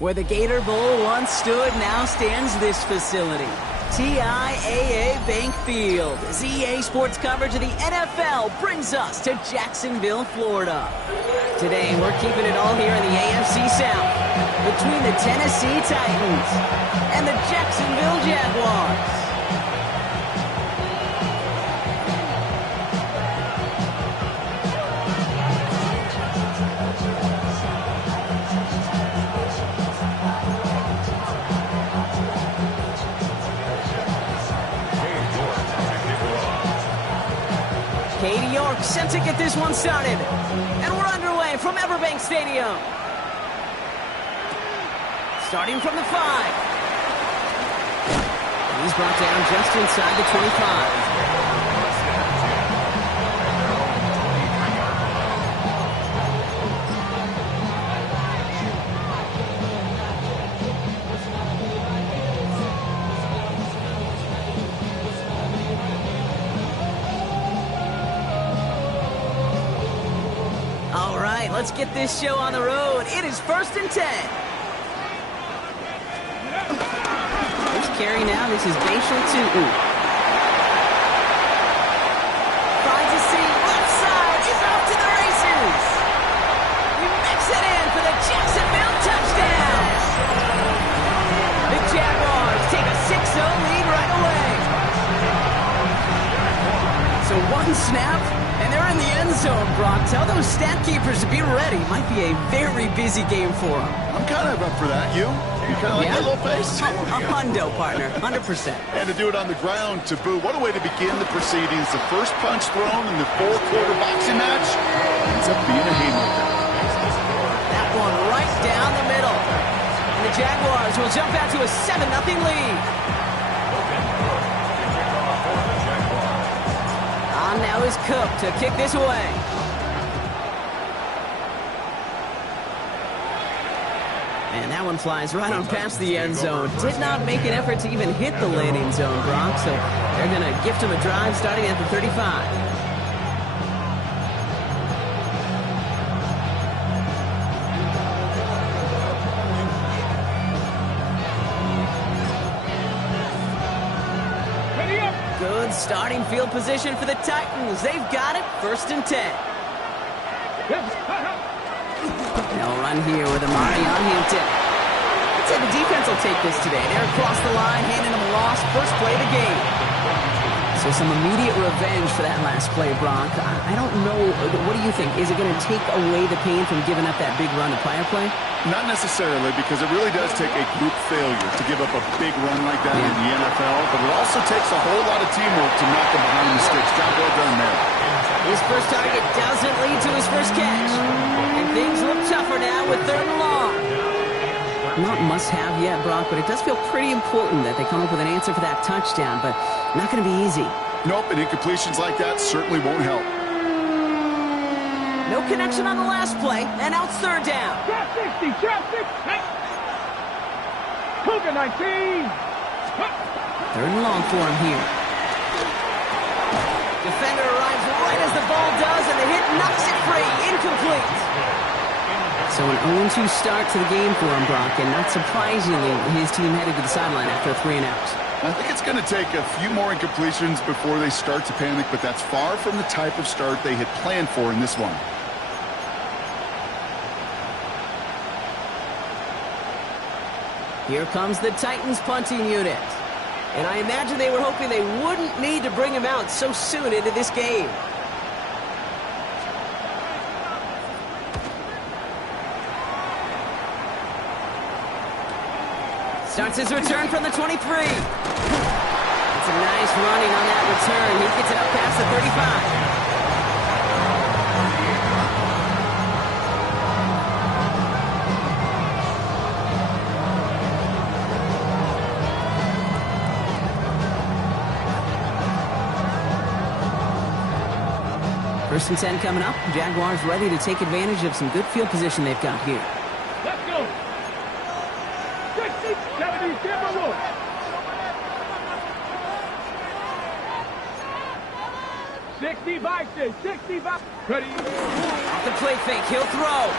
Where the Gator Bowl once stood, now stands this facility. TIAA Bank Field. As EA Sports coverage of the NFL brings us to Jacksonville, Florida. Today, we're keeping it all here in the AFC South between the Tennessee Titans and the Jacksonville Jaguars. Katie York set to get this one started. And we're underway from Everbank Stadium. Starting from the 5. He's brought down just inside the 25. Let's get this show on the road. It is 1st and 10. First carry now. This is Bashal Tutu. Finds a seam. Left side. He's off to the races. He makes it in for the Jacksonville touchdown. The Jaguars take a 6-0 lead right away. So one snap. And they're in the end zone, Brock. Tell those stat keepers to be ready. Might be a very busy game for them. I'm kind of up for that. You kind of like that little face? A hundo, partner. 100%. And to do it on the ground, to boot. What a way to begin the proceedings. The first punch thrown in the 4-quarter boxing match ends up being a haymaker. That one right down the middle. And the Jaguars will jump out to a 7-0 lead. Now is Cook to kick this away. And that one flies right on past the end zone. Did not make an effort to even hit the landing zone, Brock. So they're going to gift him a drive starting at the 35. Starting field position for the Titans. They've got it. 1st and 10. They'll run here with Amari on Hampton. I'd say the defense will take this today. They're across the line, handing them a loss. First play of the game. So some immediate revenge for that last play, Brock. I don't know. What do you think? Is it going to take away the pain from giving up that big run to prior play? Not necessarily, because it really does take a group failure to give up a big run like that in the NFL, but it also takes a whole lot of teamwork to knock them behind the sticks. Job well done there. His first target doesn't lead to his first catch. And things look tougher now with 3rd and long. Not must-have yet, Brock, but it does feel pretty important that they come up with an answer for that touchdown, but not going to be easy. Nope, and incompletions like that certainly won't help. No connection on the last play, and now it's 3rd down. Trap 60, trap 60. Cougar 19. 3rd and long for him here. Defender arrives right as the ball does, and the hit knocks it free. Incomplete. So an 0-2 start to the game for him, Brock, and not surprisingly, his team headed to the sideline after a 3-and-out. I think it's going to take a few more incompletions before they start to panic, but that's far from the type of start they had planned for in this one. Here comes the Titans punting unit. And I imagine they were hoping they wouldn't need to bring him out so soon into this game. Starts his return from the 23. It's a nice running on that return. He gets it up past the 35. First and 10 coming up. Jaguars ready to take advantage of some good field position they've got here. Let's go. 60, 70, Timberwolves. 65, 65. Ready. Off the play fake. He'll throw.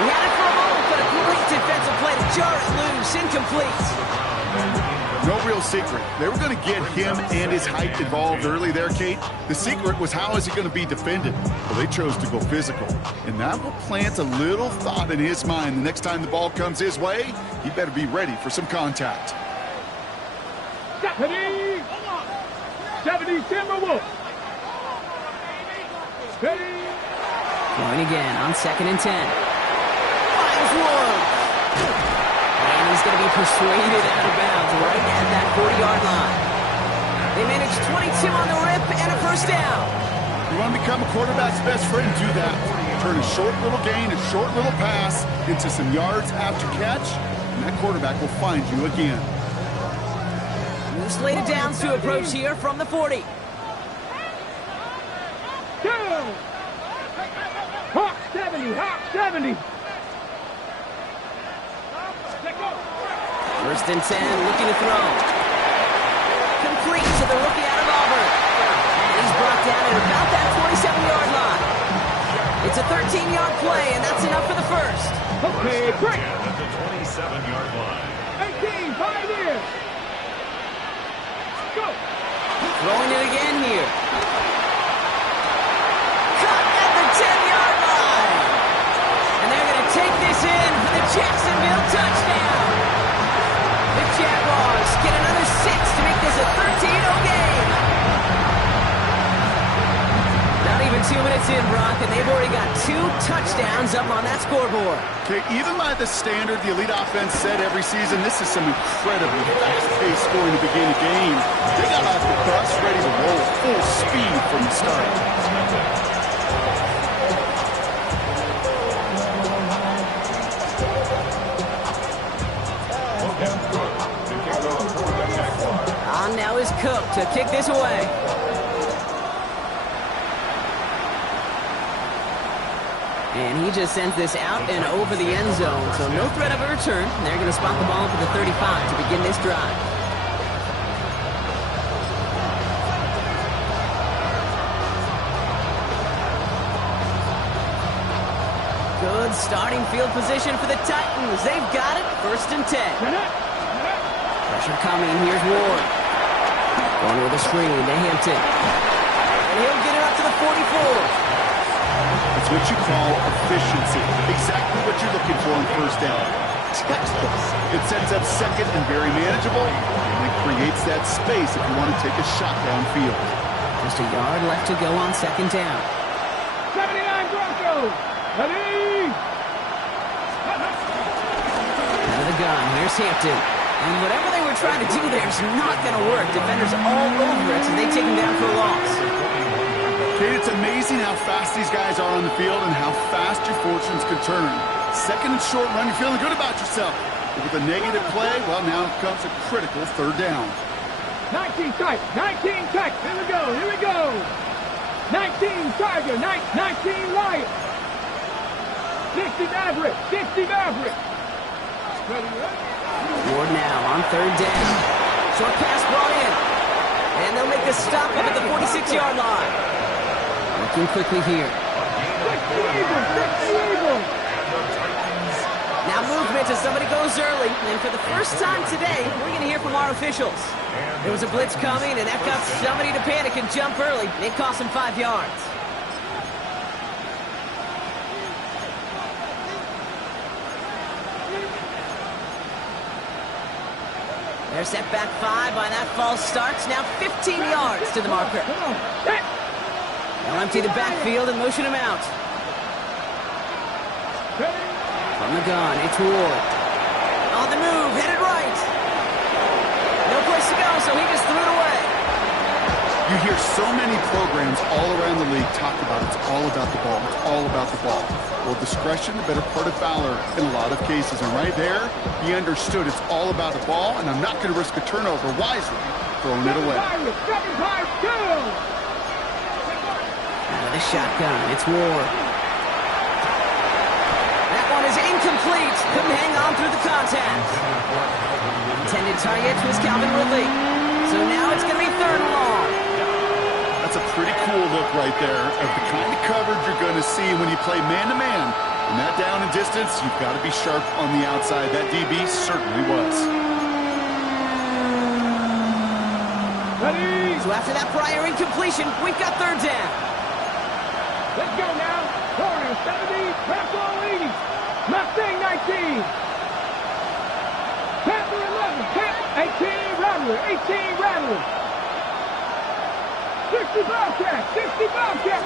He had it for a moment, but a great defensive play to jar it loose. Incomplete. No real secret. They were going to get him and his height involved early there, Kate. The secret was how is he going to be defended? Well, they chose to go physical. And that will plant a little thought in his mind. The next time the ball comes his way, he better be ready for some contact. 70 Timberwolves. Ready. Going again on 2nd and 10. Finds one. And he's going to be persuaded out of bounds right at that 40-yard line. They managed 22 on the rip and a first down. You want to become a quarterback's best friend, do that. Turn a short little gain, a short little pass into some yards after catch, and that quarterback will find you again. New slated downs to approach here from the 40. Hawk 70, Hawk 70. First and 10, looking to throw. Complete to the rookie out of Auburn. He's brought down at about that 27-yard line. It's a 13-yard play, and that's enough for the first. Okay, break. At the 27-yard line. 18, Pioneers. Go. Throwing it again here. Caught at the 10-yard line. And they're going to take this in for the Jacksonville touchdown. The Jaguars get another 6 to make this a 13-0 game. Not even 2 minutes in, Brock, and they've already got 2 touchdowns up on that scoreboard. Okay, even by the standard the elite offense set every season, this is some incredibly fast-paced scoring to begin a game. They got off the bus ready to roll full speed from the start. On now is Cook to kick this away. And he just sends this out and over the end zone. So no threat of a return. They're going to spot the ball for the 35 to begin this drive. Good starting field position for the Titans. They've got it. First and 10. Pressure coming. Here's Ward. Going with a screen to Hampton. And he'll get it up to the 44. It's what you call efficiency. Exactly what you're looking for on first down. Textbook. It sets up second and very manageable, and it creates that space if you want to take a shot downfield. Just a yard left to go on second down. 79 Broncos. Ready. Out of the gun. Here's Hampton. And whatever they were trying to do there is not going to work. Defenders all over it, so they take him down for a loss. Kate, it's amazing how fast these guys are on the field and how fast your fortunes can turn. Second and short run, you're feeling good about yourself. But with a negative play, well, now comes a critical third down. 19 tight. 19 tight. Here we go. Here we go. 19 Tiger. 19 Lion. 60 Maverick. 60 Maverick. Ready, ready. Ward now on third down. Short pass brought in. And they'll make the stop up at the 46-yard line. Looking quickly here. 60 Eagles. Now movement as somebody goes early. And for the first time today, we're going to hear from our officials. There was a blitz coming, and that got somebody to panic and jump early. It cost them 5 yards. They're set back 5 by that false starts. Now 15 yards to the marker. They'll empty the backfield and motion him out. From the gun, it's Ward. On the move, headed right. No place to go, so he just threw it away. You hear so many programs all around the league talk about it's all about the ball. It's all about the ball. Well, discretion, the better part of valor in a lot of cases. And right there, he understood it's all about the ball, and I'm not going to risk a turnover wisely, throwing it away. Out of the shotgun, it's Ward. That one is incomplete. Couldn't hang on through the contact. Intended target was Calvin Ridley. So now it's going to be third and long. That's a pretty cool look right there of the kind of coverage you're going to see when you play man-to-man And that down and distance, you've got to be sharp on the outside. That DB certainly was. Ready? So after that prior incompletion, we've got third down. Let's go now. Corner 70, Panther 80. Mustang 19. Panther 11, Panther 18, Rattler, 18, Rattler. 60 Bobcat, 60 Bobcat.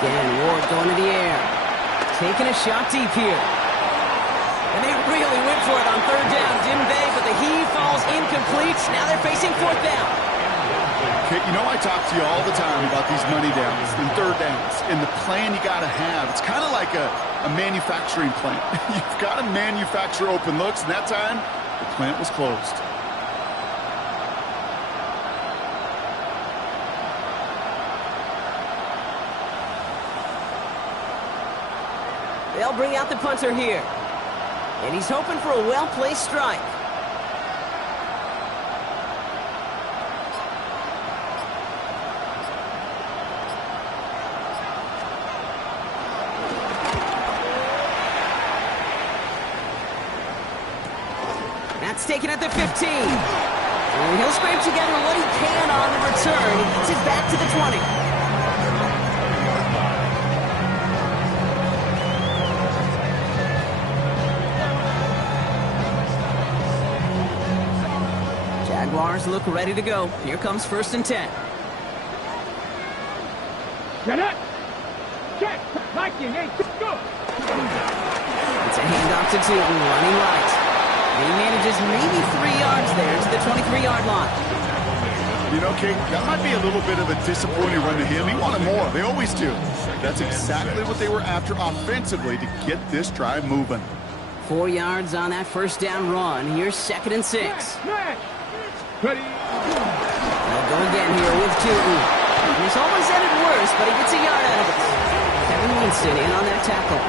Again, Ward going to the air. Taking a shot deep here. And they really went for it on third down, didn't they? But the heave falls incomplete. Now they're facing fourth down. Okay, you know I talk to you all the time about these money downs and third downs and the plan you got to have. It's kind of like a manufacturing plant. You've got to manufacture open looks, and that time, the plant was closed. They'll bring out the punter here. And he's hoping for a well-placed strike. That's taken at the 15. And he'll scrape together what he can on the return. He gets it back to the 20. Jaguars look ready to go. Here comes 1st and 10. Get it. Check. Viking 8, go. It's a handoff to Tootin, running right. He manages maybe 3 yards there to the 23-yard line. You know, Kate, that might be a little bit of a disappointing run to him. He wanted more. They always do. That's exactly what they were after offensively to get this drive moving. 4 yards on that first down run. Here's 2nd and 6. Smash. Ready. They'll go again here with Tootin. He's almost ended worse, but he gets a yard out of it. Kevin Winston in on that tackle.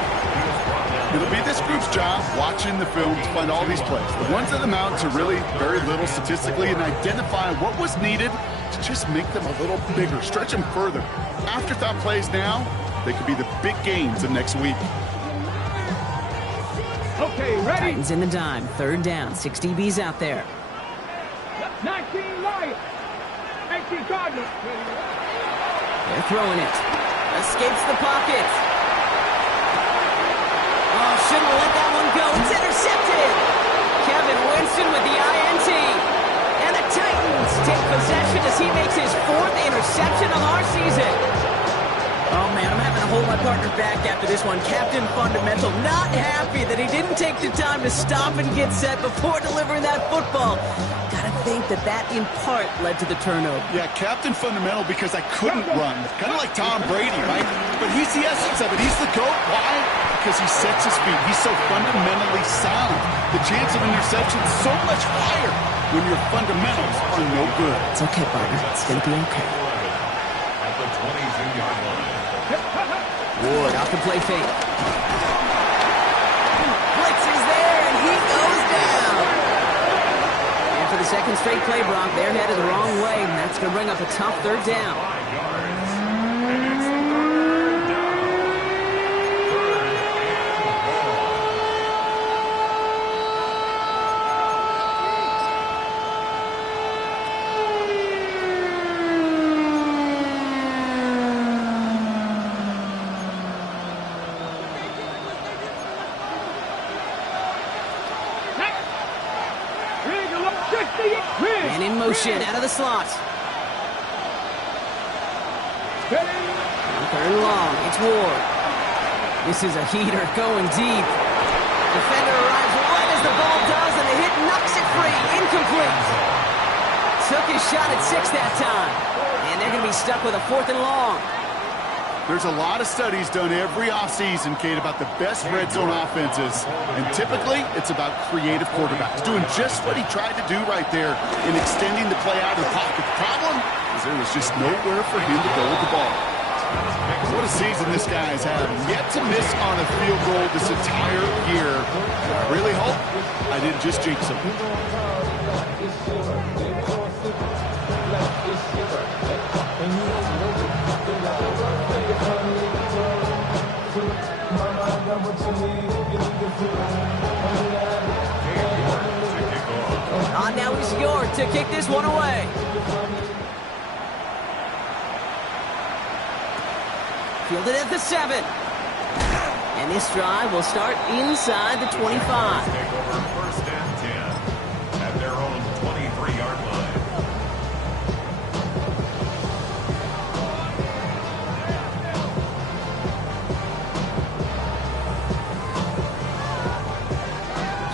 It'll be this group's job watching the film to find all these plays. The ones that amount to really very little statistically and identify what was needed to just make them a little bigger, stretch them further. Afterthought plays now, they could be the big gains of next week. Okay, ready. Titans in the dime. 3rd down. 6 DBs out there. 19 Lions. 18 Cardinals. They're throwing it. Escapes the pocket. Oh, shouldn't have let that one go. It's intercepted. Kevin Winston with the INT. And the Titans take possession as he makes his 4th interception of our season. Oh, man, I'm having to hold my partner back after this one. Captain Fundamental not happy that he didn't take the time to stop and get set before delivering that football. Gotta think that in part led to the turnover. Yeah, Captain Fundamental because I couldn't run. Kind of like Tom Brady, right? But he's the essence of it. He's the GOAT. Why? Because he sets his feet. He's so fundamentally sound. The chance of interception is so much higher when your fundamentals are no good. It's okay, partner. It's gonna be okay. At the 22-yard line. Ward off the play fake. Blitz is there, and he goes down. And for the 2nd straight play, Brock, they're headed the wrong way, and that's going to bring up a tough 3rd down. 5 yards. And it's 3rd down. 3rd and ball. And in motion, out of the slot. Ready. 3rd and long, it's Ward. This is a heater going deep. Defender arrives right as the ball does, and the hit knocks it free. Incomplete. Took his shot at 6 that time. And they're going to be stuck with a 4th and long. There's a lot of studies done every offseason, Kate, about the best red zone offenses. And typically, it's about creative quarterbacks, doing just what he tried to do right there in extending the play out of the pocket. The problem is there was just nowhere for him to go with the ball. What a season this guy has had. Yet to miss on a field goal this entire year. And I really hope I didn't just jinx him. Now he's York to kick this one away. Fielded at the 7. And this drive will start inside the 25. Take over first and 10 at their own 23-yard line.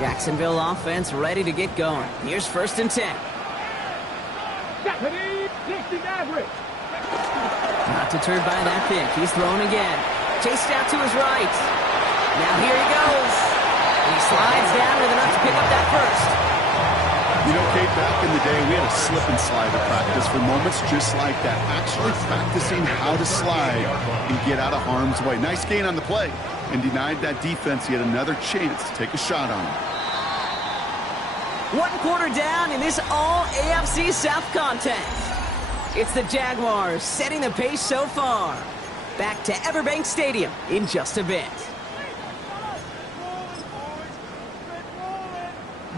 Jacksonville offense ready to get going. Here's first and 10. Not deterred by that pick. He's thrown again. Chased out to his right. Now here he goes. And he slides down with enough to pick up that first. You know, Kate, back in the day, we had a slip and slide at practice for moments just like that. Actually practicing how to slide and get out of harm's way. Nice gain on the play. And denied that defense yet another chance to take a shot on him. 1 quarter down in this all-AFC South contest. It's the Jaguars setting the pace so far. Back to Everbank Stadium in just a bit.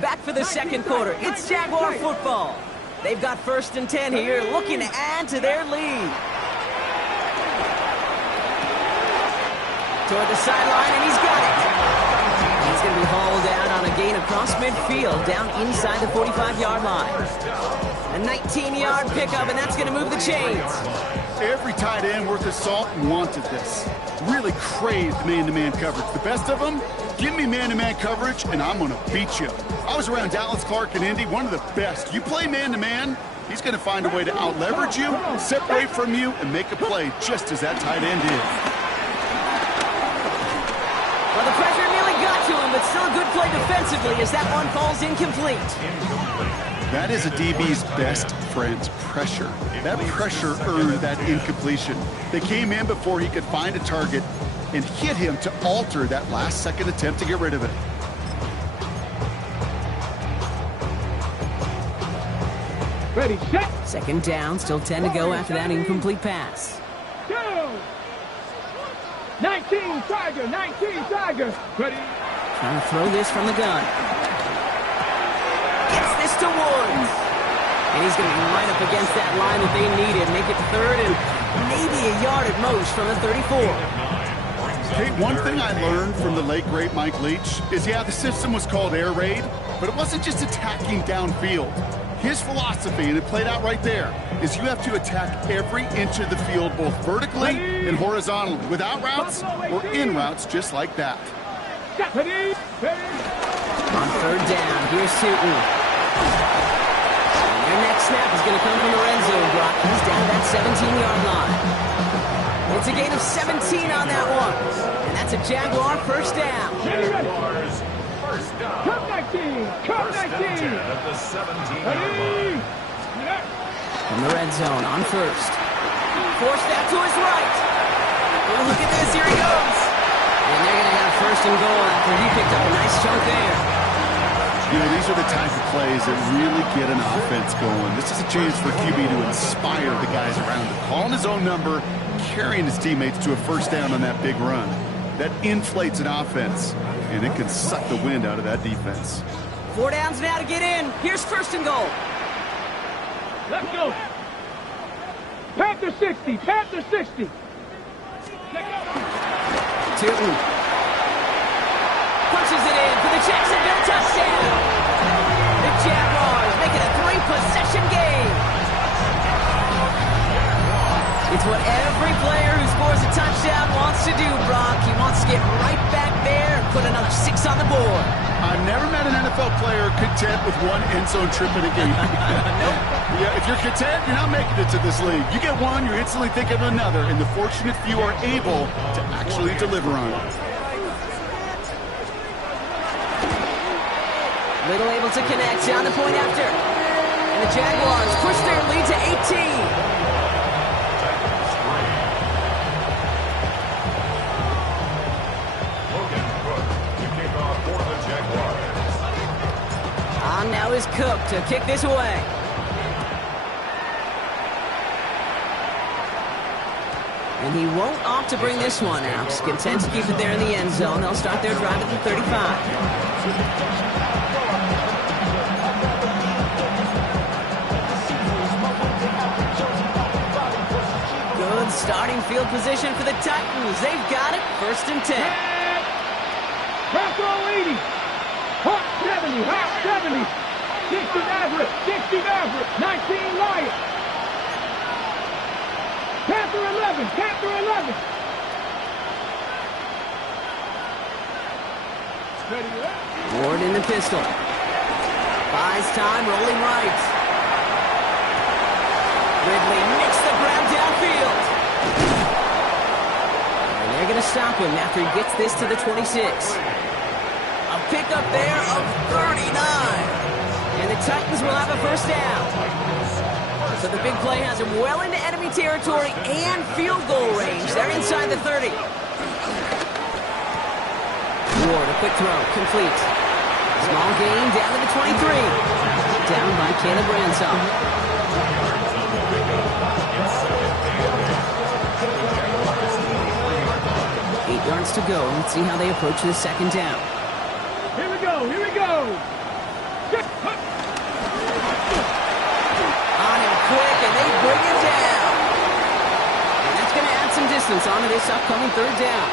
Back for the second quarter. It's Jaguar football. They've got first and 10 here, looking to add to their lead. Toward the sideline, and he's got it. He's going to be hauled down on a gain across midfield, down inside the 45-yard line. A 19-yard pickup, and that's going to move the chains. Every tight end worth his salt wanted this. Really craved man-to-man coverage. The best of them, give me man-to-man coverage, and I'm going to beat you. I was around Dallas Clark and Indy, one of the best. You play man-to-man, he's going to find a way to out-leverage you, separate from you, and make a play just as that tight end is. Well, the pressure nearly got to him, but still a good play defensively as that one falls incomplete. That is a DB's best friend's pressure. That pressure earned that incompletion. They came in before he could find a target and hit him to alter that last-second attempt to get rid of it. Ready, set. Second down, still 10 to go after that incomplete pass. 19 Tiger, 19 Tiger. Ready. Trying to throw this from the gun. Gets this to Woods. And he's going to be right up against that line that they needed. Make it third and maybe a yard at most from the 34. Hey, one thing I learned from the late, great Mike Leach is, yeah, the system was called air raid, but it wasn't just attacking downfield. His philosophy, and it played out right there, is you have to attack every inch of the field, both vertically and horizontally, without routes or in routes just like that. On third down, here's Sutton. And their next snap is going to come from the red zone, Brock. He's down that 17-yard line. It's a gain of 17 on that one. And that's a Jaguar first down. Jaguars first down. Come 19, come 19. At the 17-yard line. From the red zone on first. Forced out to his right. Oh, look at this, here he goes. And they're going to have first and goal after he picked up a nice chunk there. You know, these are the type of plays that really get an offense going. This is a chance for QB to inspire the guys around him. Calling his own number, carrying his teammates to a first down on that big run. That inflates an offense, and it can suck the wind out of that defense. 4 downs now to get in. Here's first and goal. Let's go. Panther 60, Panther 60. Tootin punches it in for the Jacksonville touchdown. The Jaguars make it a 3-possession game. It's what every player who scores a touchdown wants to do, Brock. He wants to get right back there and put another 6 on the board. I've never met an NFL player content with one end zone trip in a game. Nope. Yeah, if you're content, you're not making it to this league. You get one, you're instantly thinking of another, and the fortunate few are able to actually deliver on it. Little able to connect on the point after. And the Jaguars push their lead to 18. On now is Cook to kick this away. And he won't opt to bring this one out. He's content to keep it there in the end zone. They'll start their drive at the 35. Good starting field position for the Titans. They've got it. 1st and 10. Panther 80. Hot 70. Hot 70. 60 Maverick. 60 Maverick. 19 Lion. Panther 11. Panther 11. Ward in the pistol. Buys time, rolling right. Ridley makes the grab downfield. And they're going to stop him after he gets this to the 26. A pickup there of 39. And the Titans will have a 1st down. So the big play has him well into enemy territory and field goal range. They're inside the 30. Ward, a quick throw, complete. Small gain down to the 23. Down by Caleb Ransom. 8 yards to go. Let's see how they approach this 2nd down. Here we go. Here we go. On him quick, and they bring him down. And that's going to add some distance onto this upcoming 3rd down.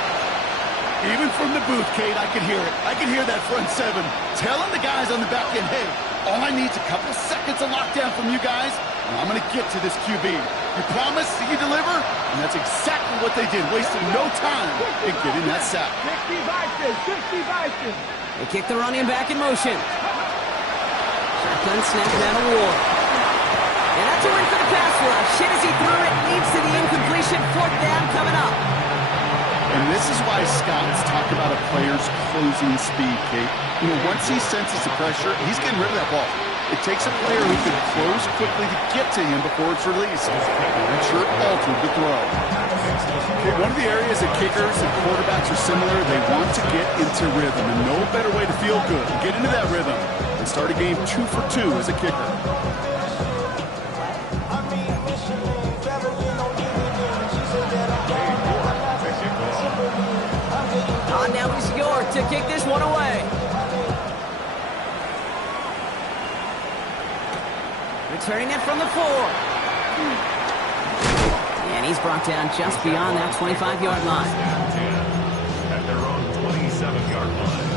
Even from the booth, Kate, I can hear it. I can hear that front 7 telling the guys on the back end, hey, all I need is a couple seconds of lockdown from you guys, and I'm going to get to this QB. You promise that you deliver? And that's exactly what they did, wasting no time in getting that sack. 60 Vikings. 60 Vikings. They kick the running back in motion. Shotgun snap down to Ward. And that's a win for the pass rush. Hit as he threw it, leads to the incompletion. 4th down coming up. And this is why scouts talk about a player's closing speed, Kate. You know, once he senses the pressure, he's getting rid of that ball. It takes a player who can close quickly to get to him before it's released. And that sure altered the throw. Okay, one of the areas that kickers and quarterbacks are similar, they want to get into rhythm. And no better way to feel good, get into that rhythm, and start a game 2 for 2 as a kicker. Now he's York to kick this one away. Returning it from the 4. And he's brought down just beyond that 25-yard line. At their own 27-yard line.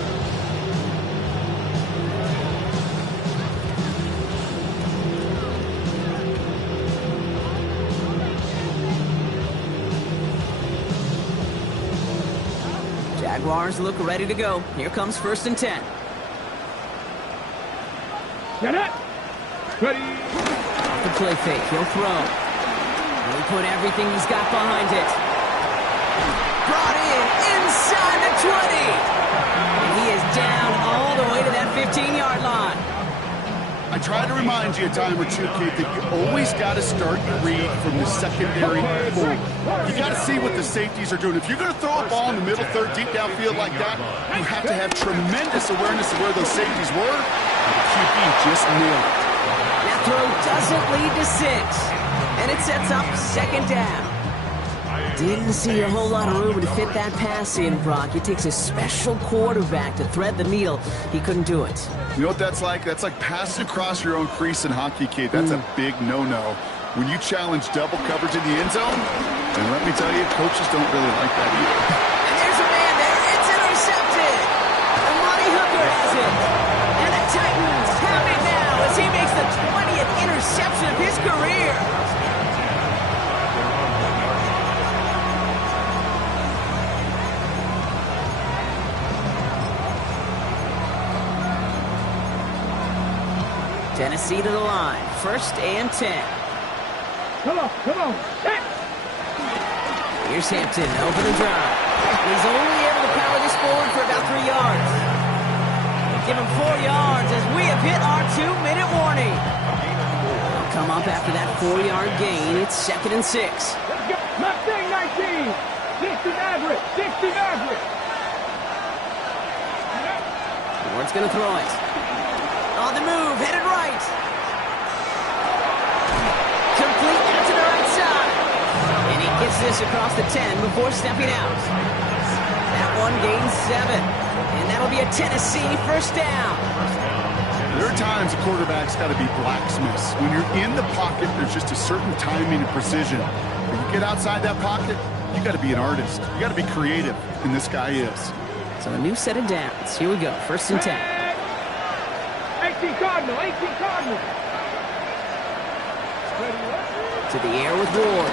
Jaguars look ready to go. Here comes 1st and 10. Get it. Ready. Off the play fake, he'll throw. He'll put everything he's got behind it. Brought in inside the 20. And he is down all the way to that 15-yard line. I try to remind you a time or two, Kate, that you always got to start your read from the secondary forward. You got to see what the safeties are doing. If you're going to throw a ball in the middle third, deep downfield like that, you have to have tremendous awareness of where those safeties were. And the QB just nailed it. That throw doesn't lead to 6. And it sets up 2nd down. Didn't see a whole lot of room to fit that pass in, Brock. It takes a special quarterback to thread the needle. He couldn't do it. You know what that's like? That's like passing across your own crease in hockey, Kate. That's a big no-no. When you challenge double coverage in the end zone, and let me tell you, coaches don't really like that either. And there's a man there. It's intercepted. Amani Hooker has it. And the Titans have it now as he makes the 20th interception of his career. Tennessee to the line. 1st and 10. Come on, come on. Hey. Here's Hampton, open the drive. He's only able to power this forward for about 3 yards. Give him 4 yards as we have hit our 2-minute warning. They'll come up after that 4-yard gain. It's 2nd and 6. Let's go. Mustang 19. 60 Maverick. 60 Maverick. Ward's going to throw it. On the move, headed right. Complete out to the right side. And he gets Marks this across the 10 before stepping out. That one gains 7. And that'll be a Tennessee first down. There are times a quarterback's got to be blacksmiths. When you're in the pocket, there's just a certain timing and precision. When you get outside that pocket, you got to be an artist. You got to be creative, and this guy is. So a new set of downs. Here we go, first and 10. 18 Cardinal, 18 Cardinal. To the air with Ward.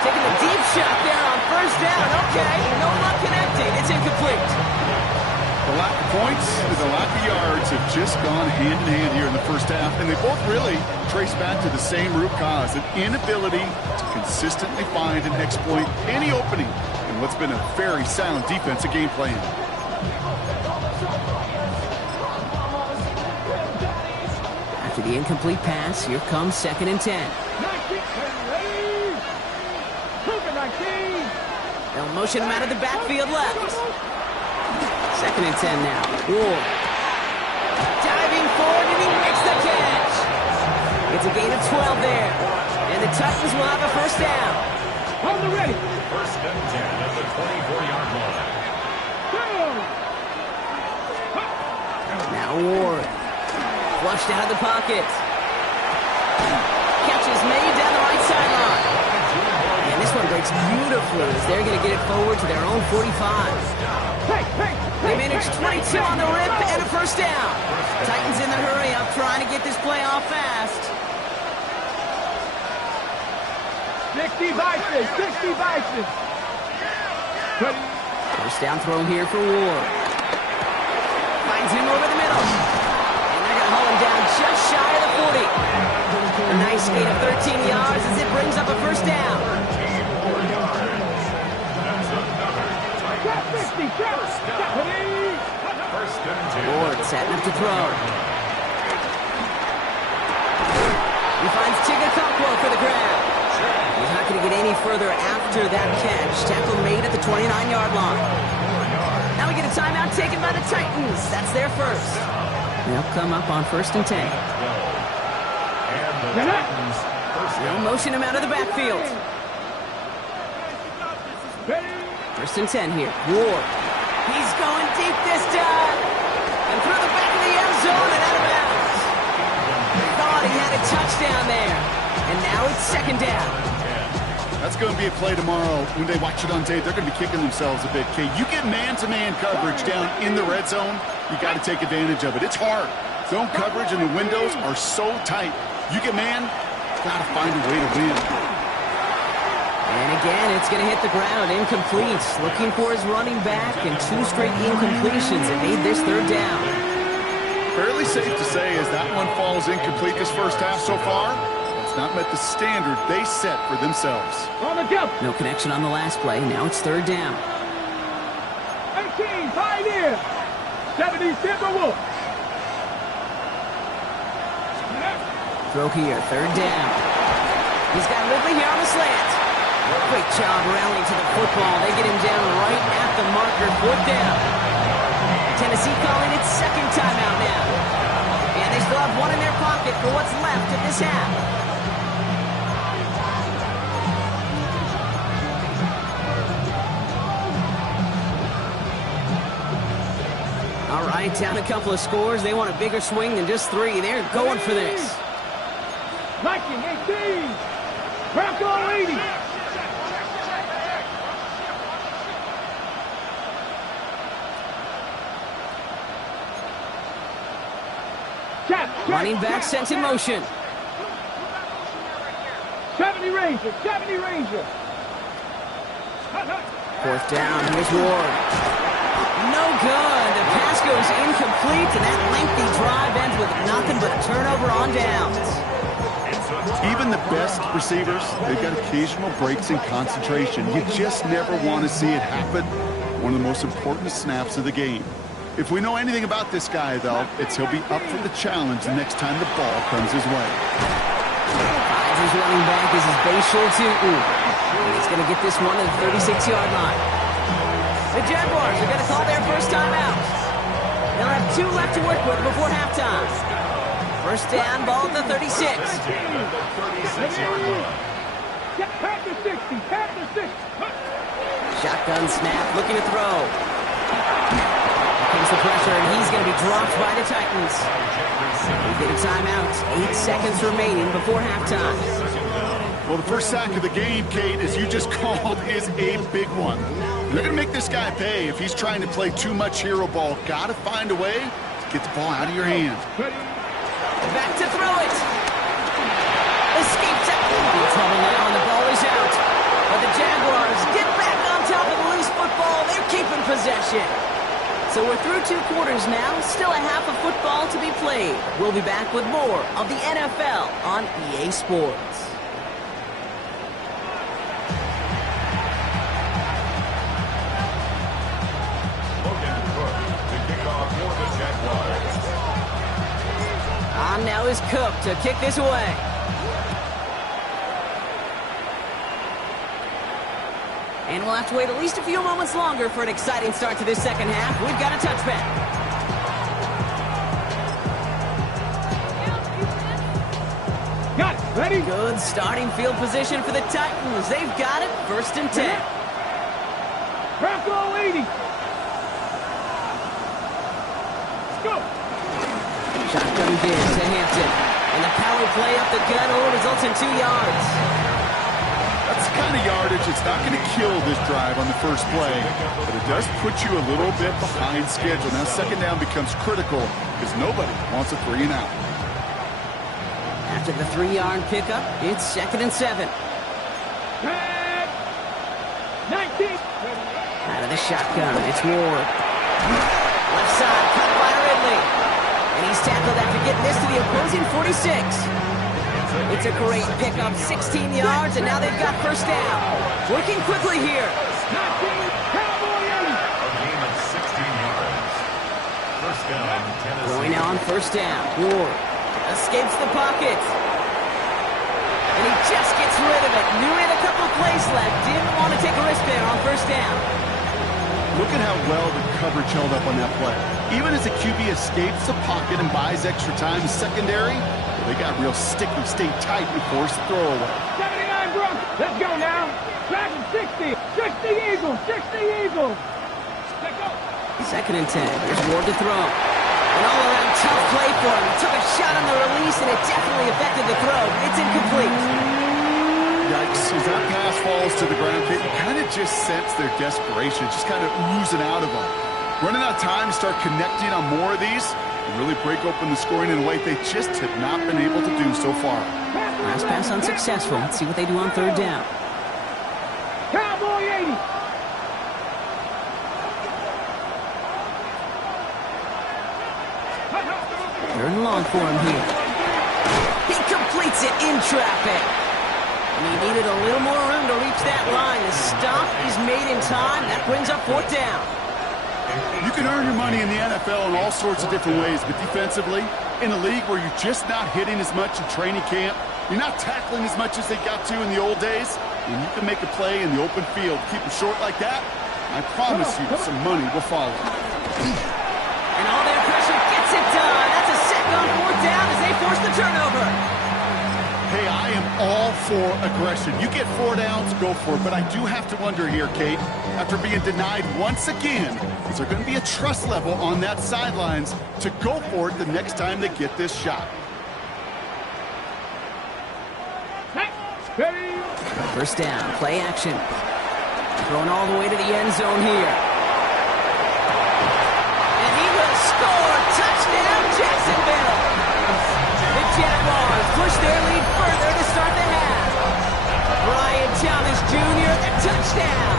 Taking a deep shot there on first down. Okay, no luck connecting. It's incomplete. The lack of points and the lack of yards have just gone hand in hand here in the first half, and they both really trace back to the same root cause, an inability to consistently find and exploit any opening in what's been a very sound defensive game plan. After the incomplete pass, here comes second and 10. 19, ready. Cougar 19. They'll motion him out of the backfield left. Second and 10 now. Ward. Diving forward, and he makes the catch. It's a gain of 12 there. And the Titans will have a first down. On the ready. First and 10 at the 24-yard line. Now Ward. Flushed out of the pocket. Catch is made down the right sideline. And this one breaks beautifully as they're going to get it forward to their own 45. They managed 22 on the rip and a first down. Titans in the hurry up trying to get this play off fast. 60 Bison, 60 Bison. First down throw here for Ward. Finds him over the middle. And they're going to haul him down just shy of the 40. A nice gain of 13 yards as it brings up a first down. Ward setting up to throw. He finds Tigakakwa for the grab. He's not going to get any further after that catch. Tackle made at the 29-yard line. Now we get a timeout taken by the Titans. That's their first. They'll come up on first and 10. They'll motion him out of the backfield. First and 10 here. Ward. He's going deep this time. And through the back of the end zone and out of bounds. Thought he had a touchdown there. And now it's second down. That's going to be a play tomorrow. When they watch it on tape, they're going to be kicking themselves a bit. Kate, you get man-to-man coverage down in the red zone, you got to take advantage of it. It's hard. Zone coverage and the windows are so tight. You get man, got to find a way to win. And again, it's going to hit the ground. Incomplete. Looking for his running back, and 2 straight incompletions that made this third down. Fairly safe to say as that one falls incomplete this first half so far, it's not met the standard they set for themselves. On the jump. No connection on the last play. Now it's third down. 18, Pioneer. 70, Timberwolves. Throw here, third down. He's got Ridley here on the slant. Great job rallying to the football. They get him down right at the marker, fourth down. Tennessee calling its second timeout now. And they still have one in their pocket for what's left of this half. All right, down a couple of scores. They want a bigger swing than just 3. They're going for this. 1918. Bronco 80. Running back sent in motion. 70 Ranger, 70 Ranger. Fourth down, here's Ward. No good. The pass goes incomplete, and that lengthy drive ends with nothing but a turnover on downs. Even the best receivers, they've got occasional breaks in concentration. You just never want to see it happen. One of the most important snaps of the game. If we know anything about this guy, though, it's he'll be up for the challenge the next time the ball comes his way. Finds his running back is his Bayshore Tootin. And he's going to get this one to the 36-yard line. The Jaguars are going to call their first timeout. They'll have 2 left to work with before halftime. First down, ball at the 36. Pack the 60. Pack the 60. Shotgun snap, looking to throw. Here comes the pressure, and he's going to be dropped by the Titans. We get a timeout. 8 seconds remaining before halftime. Well, the first sack of the game, Kate, as you just called, is a big one. They're going to make this guy pay if he's trying to play too much hero ball. Got to find a way to get the ball out of your hands. Back to throw it. Escapes it. In trouble now, and the ball is out. But the Jaguars get back on top of the loose football. They're keeping possession. So we're through 2 quarters now. Still a half of football to be played. We'll be back with more of the NFL on EA Sports. On now is Cook to kick this away. And we'll have to wait at least a few moments longer for an exciting start to this second half. We've got a touchback. Got it. Ready? Good starting field position for the Titans. They've got it. 1st and 10. Bronco 80. Let's go. Shotgun give to Hampton. And the power play up the gut only results in 2 yards. That's the kind of yardage it's not going to kill this drive on the first play, but it does put you a little bit behind schedule. Now, second down becomes critical because nobody wants a 3 and out. After the 3-yard pickup, it's 2nd and 7. 19. Out of the shotgun, it's Ward. Left side, cut by Ridley. And he's tackled after getting this to the opposing 46. It's a great pickup, 16 yards, and now they've got 1st down. Working quickly here. 19. Cowboy 80. A gain of 16 yards. 1st down, Tennessee. Going on 1st down. Ward escapes the pocket. And he just gets rid of it. Knew he had a couple of plays left. Didn't want to take a risk there on 1st down. Look at how well the coverage held up on that play. Even as the QB escapes the pocket and buys extra time, the secondary, they got real sticky, stayed tight and forced the throwaway. 79 Bronco. Let's go now. Back at 60. 60 Eagles. 60 Eagles. Let's go. 2nd and 10. There's Ward to throw. An all-around tough play for him. He took a shot on the release, and it definitely affected the throw. It's incomplete. Yikes. As that pass falls to the ground, you kind of just sense their desperation, just kind of oozing out of them. Running out of time to start connecting on more of these and really break open the scoring in a way they just have not been able to do so far. Last pass unsuccessful. Let's see what they do on 3rd down. Cowboy 80. Third and long for him here. He completes it in traffic. And he needed a little more room to reach that line. The stop is made in time. That brings up 4th down. You can earn your money in the NFL in all sorts of different ways, but defensively, in a league where you're just not hitting as much in training camp, you're not tackling as much as they got to in the old days, and you can make a play in the open field. Keep it short like that, I promise you some money will follow. And all that pressure gets it done. That's a sack on 4th down as they force the turnover. Hey, I am all for aggression. You get 4 downs, go for it. But I do have to wonder here, Kate, after being denied once again, is there going to be a trust level on that sidelines to go for it the next time they get this shot? Ready? 1st down, play action. Thrown all the way to the end zone here. And he will score. Touchdown, Jacksonville. The Jaguars push their lead further to start the half. Brian Thomas Jr., the touchdown.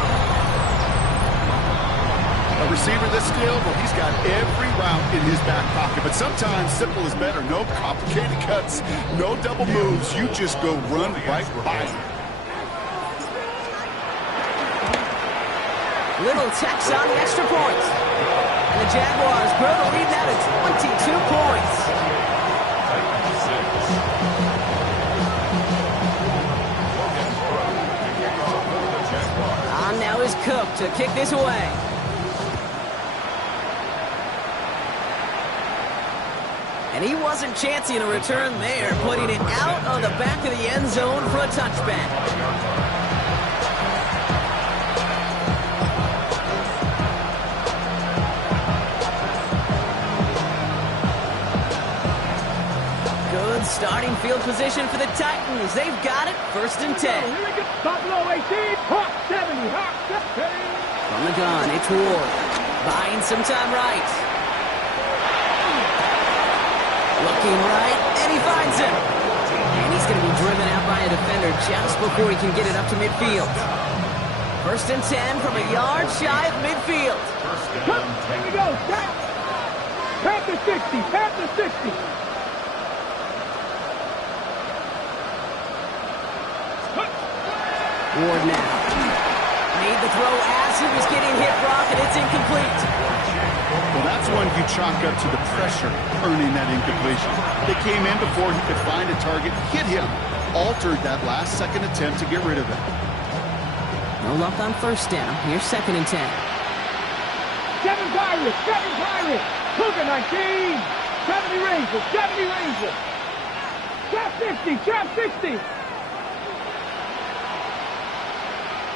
A receiver this skilled, well, he's got every route in his back pocket. But sometimes simple is better. No complicated cuts, no double moves. You just go run right by him. Little tax on the extra point. And the Jaguars grow the lead now to 22 points. On now is Cook to kick this away. And And he wasn't chancing a return there, putting it out of the back of the end zone for a touchback. Good starting field position for the Titans. They've got it, 1st and 10. Here we go. Buffalo 18, Hawk 70, Hawk 70. From the gun, it's Ward. Buying some time right. Looking right, and he finds him. And he's going to be driven out by a defender just before he can get it up to midfield. 1st and 10 from a yard shy of midfield. Here we go. Tap the 60, tap the 60. Ward now. Made the throw as he was getting hit, Brock, and it's incomplete. Well, that's one you chalk up to the pressure earning that incompletion. They came in before he could find a target, hit him, altered that last-second attempt to get rid of it. No luck on 1st down. Here's 2nd and 10. 7 Pirates, Cougar 19, 70 Rangers. Trap 60.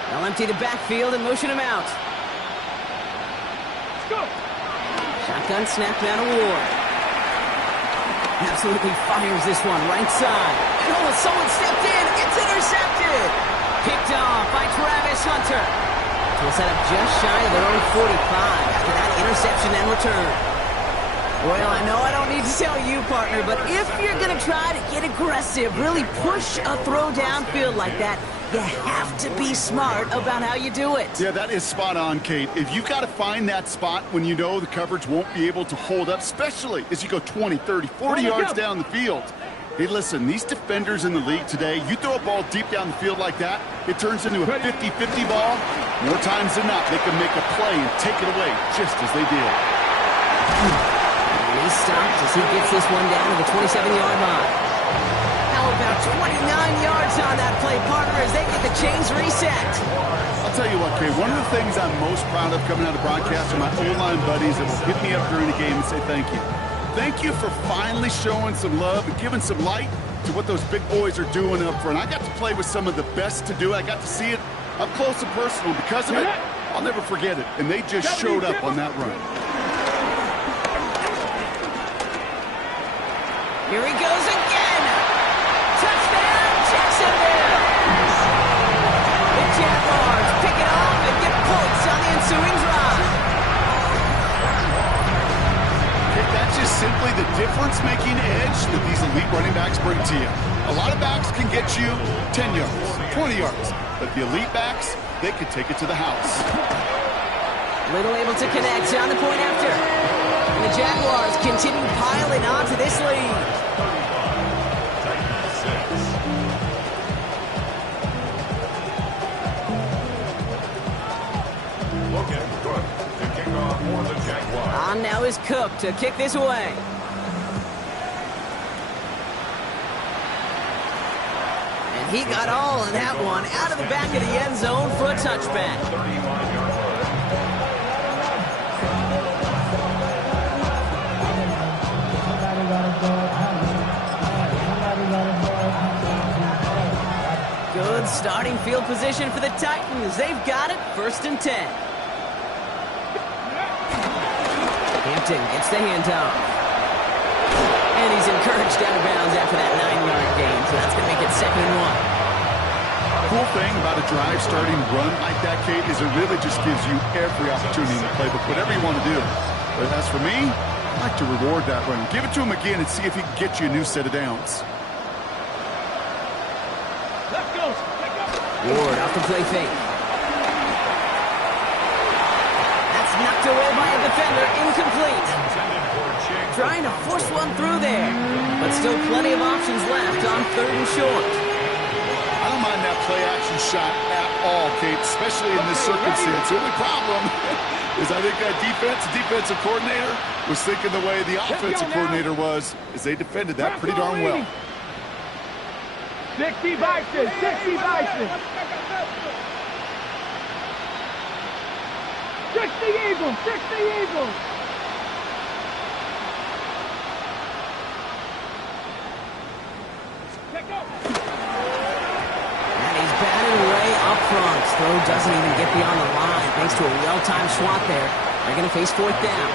They'll empty the backfield and motion him out. Let's go. Shotgun snap down to Ward. Absolutely fires this one right side. And someone stepped in. It's intercepted. Picked off by Travis Hunter. Will set up just shy of their own 45 after that interception and return. Well, I know I don't need to tell you, partner, but if you're going to try to get aggressive, really push a throw downfield like that, you have to be smart about how you do it. Yeah, that is spot on, Kate. If you've got to find that spot when you know the coverage won't be able to hold up, especially as you go 20, 30, 40 yards down the field. Hey, listen, these defenders in the league today, you throw a ball deep down the field like that, it turns into a 50-50 ball. More times than not, they can make a play and take it away just as they did. And he stopped as he gets this one down to the 27-yard line. How about 29 yards on that play, partner, as they get the chains reset? I'll tell you what, Kate, one of the things I'm most proud of coming out of broadcast are my O-line buddies that will hit me up during the game and say thank you. Thank you for finally showing some love and giving some light to what those big boys are doing up front. I got to play with some of the best to do it. I got to see it up close and personal. Because of it, I'll never forget it. And they just showed up on that run. Here he goes again. Touchdown, Jacksonville. The Jaguars pick it off and get points on the ensuing drive. That's just simply the difference-making edge that these elite running backs bring to you. A lot of backs can get you 10 yards, 20 yards, but the elite backs, they can take it to the house. Little able to connect on the point after. And the Jaguars continue piling on to this lead. On now is Cook to kick this away. And he got all of that one out of the back of the end zone for a touchback. Good starting field position for the Titans. They've got it, 1st and 10. Hampton gets the handoff. And he's encouraged out of bounds after that 9-yard gain, so that's going to make it 2nd and 1. Cool thing about a drive starting run like that, Kate, is it really just gives you every opportunity in the playbook, whatever you want to do. But as for me, I like to reward that run. Give it to him again and see if he can get you a new set of downs. Let's go. Ward off the play fake. Knocked away by a defender, incomplete. Trying to force one through there, but still plenty of options left on 3rd and short. I don't mind that play-action shot at all, Kate, especially in this circumstance. The only problem is I think that defensive coordinator was thinking the way the offensive coordinator was as they defended that pretty darn well. 60 Bison. 60 Eagles. throw doesn't even get beyond the line thanks to a well-timed swat there. They're going to face fourth down.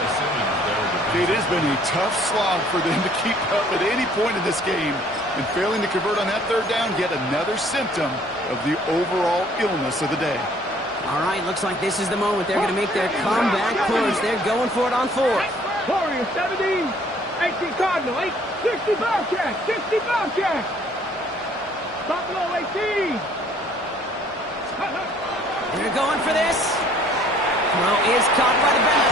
It has been a tough slog for them to keep up at any point in this game. And failing to convert on that third down, yet another symptom of the overall illness of the day. All right, looks like this is the moment they're going to make their comeback push. They're going for it on fourth. Warrior 70, 18 Cardinal, 60 Bobcat, 60 Bobcat. Buffalo 18. They're going for this. Throw is caught by the back.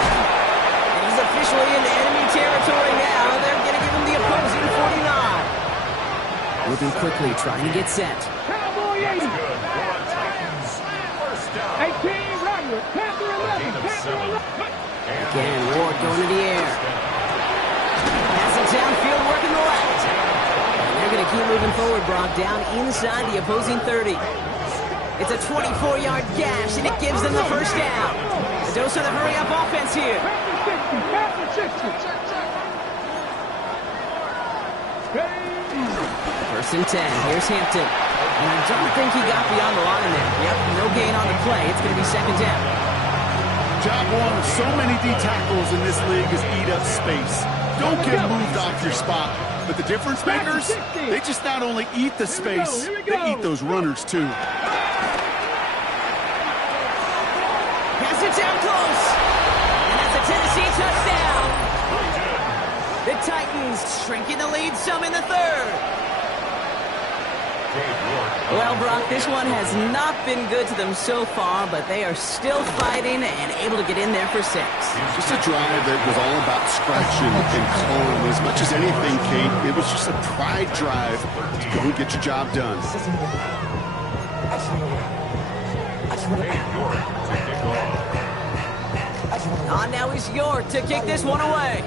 It is officially in enemy territory now. They're going to give him the opposing 49. Moving quickly, trying to get set. Cowboy 80. 18 Roderick, Panther 11, Panther 11. Again, Ward going to the air. Pass it downfield, working the left. And they're going to keep moving forward, Brock, down inside the opposing 30. It's a 24-yard gash, and it gives them the first down. A dose of the hurry-up offense here. Panther 60, Panther 60. First and 10. Here's Hampton. And I don't think he got beyond the line there. Yep, no gain on the play. It's going to be second down. Job one of so many D tackles in this league is eat up space. Don't get moved off your spot. But the difference makers, they just not only eat the space, they eat those runners too. Pass it down close. And that's a Tennessee touchdown. The Titans shrinking the lead some in the third. Well, Brock, this one has not been good to them so far, but they are still fighting and able to get in there for 6. Just a drive that was all about scratching and clawing. As much as anything, Kate, it was just a pride drive to go and get your job done. On now is York to kick this one away.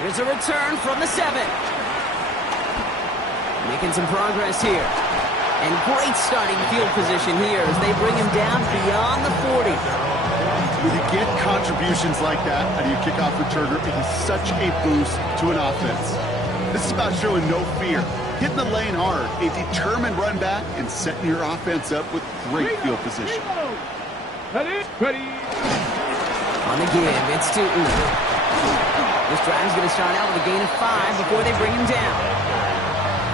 Here's a return from the 7. Making some progress here. And great starting field position here as they bring him down beyond the 40. When you get contributions like that out of your kickoff returner, it is such a boost to an offense. This is about showing no fear, hitting the lane hard, a determined run back, and setting your offense up with great field position. Ready. On the give, it's Tootin. This drive's going to start out with a gain of 5 before they bring him down.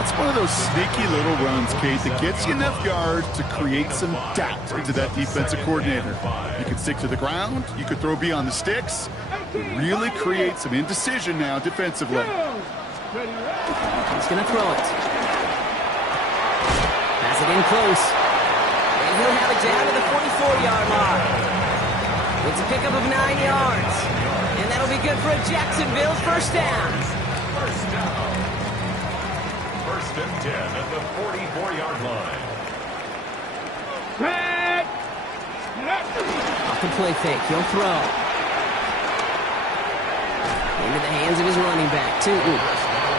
It's one of those sneaky little runs, Kate, that gets you enough yards to create some doubt into that defensive coordinator. You can stick to the ground, you could throw beyond the sticks, really create some indecision now defensively. He's going to throw it. Pass it in close. And he'll have it down to the 44-yard mark. It's a pickup of 9 yards. And that'll be good for a Jacksonville first down. First and 10 at the 44-yard line. Off the play fake, he'll throw. Into the hands of his running back, Tootin.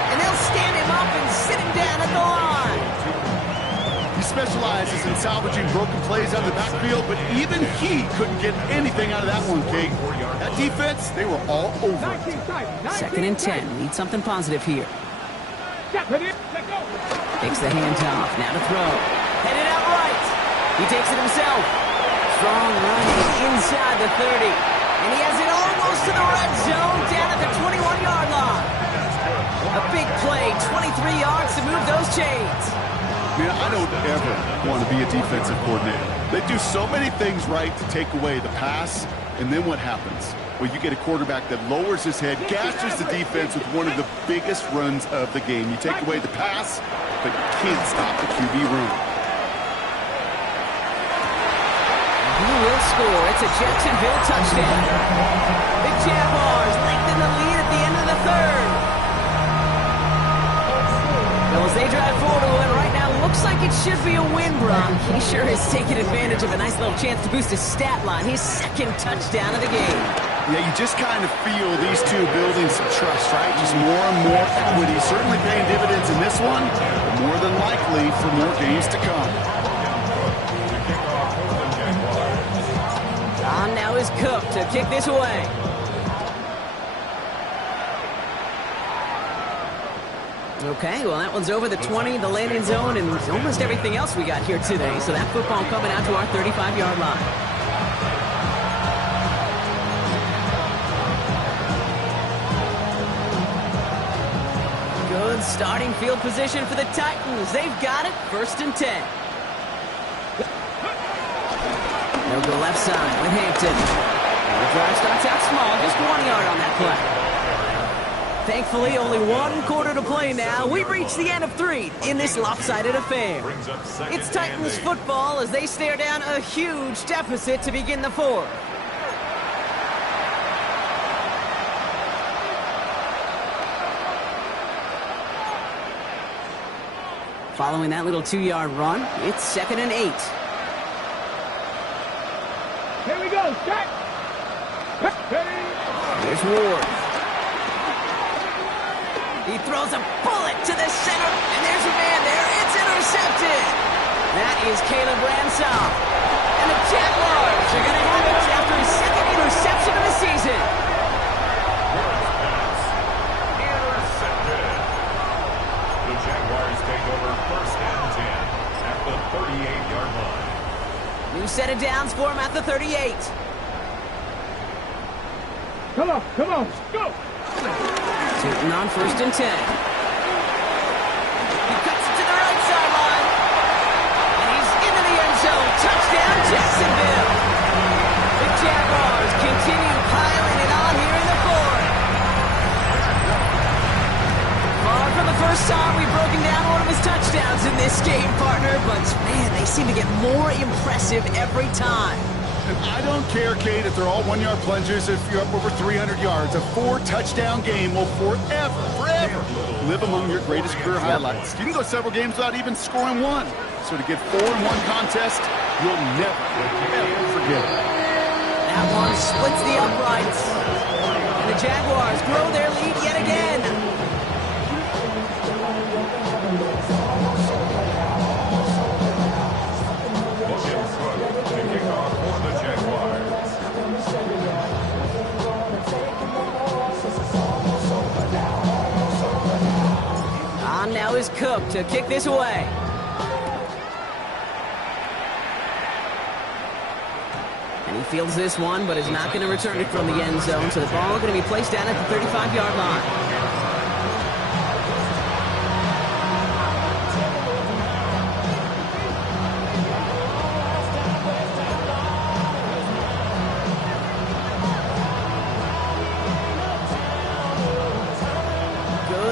And they'll stand him up and sit him down at the line. He specializes in salvaging broken plays out of the backfield, but even he couldn't get anything out of that one, Kate. That defense, they were all over it. Second and 10. Need something positive here. Takes the handoff. Now to throw. Headed out right. He takes it himself. Strong running inside the 30. And he has it almost to the red zone down at the 21-yard line. A big play. 23 yards to move those chains. Man, I don't ever want to be a defensive coordinator. They do so many things right to take away the pass, and then what happens? Well, you get a quarterback that lowers his head, gashes the defense with one of the biggest runs of the game. You take away the pass, but you can't stop the QB run. He will score. It's a Jacksonville touchdown. The Jaguars lengthen the lead at the end of the third. Well, as they drive forward a little right now, looks like it should be a win, Brock. He sure has taken advantage of a nice little chance to boost his stat line. His second touchdown of the game. Yeah, you just kind of feel these two building some trust, right? Just more and more equity. Certainly paying dividends in this one, but more than likely for more games to come. On now is Cook to kick this away. Okay, well, that one's over the 20, the landing zone, and almost everything else we got here today. So that football coming out to our 35-yard line. Good starting field position for the Titans. They've got it, 1st and 10. They'll go left side with Hampton. The drive starts out small, just 1 yard on that play. Thankfully, only 1 quarter to play now. We've reached the end of 3 in this lopsided affair. It's Titans football as they stare down a huge deficit to begin the 4th. Following that little 2-yard run, it's 2nd and 8. Here we go, set. Here's Ward. He throws a bullet to the center, and there's a man there. It's intercepted. That is Caleb Ransall. And the Jaguars are going to have it after his 2nd interception of the season. Intercepted. The Jaguars take over 1st and 10 at the 38-yard line. New set of downs for him at the 38. Come on, go. Shooting on 1st and 10. He cuts it to the right sideline. And he's into the end zone. Touchdown, Jacksonville. The Jaguars continue piling it on here in the 4th. Far from the first time we've broken down one of his touchdowns in this game, partner. But, man, they seem to get more impressive every time. I don't care, Kate, if they're all 1-yard plungers, if you're up over 300 yards. A 4-touchdown game will forever live among your greatest career highlights. You can go several games without even scoring 1. So to get 4 in 1 contest, you'll never, ever forget it. That one splits the uprights. And the Jaguars grow their lead yet again. On now is Cook to kick this away. And he fields this one, but is not going to return it from the end zone. So the ball going to be placed down at the 35-yard line.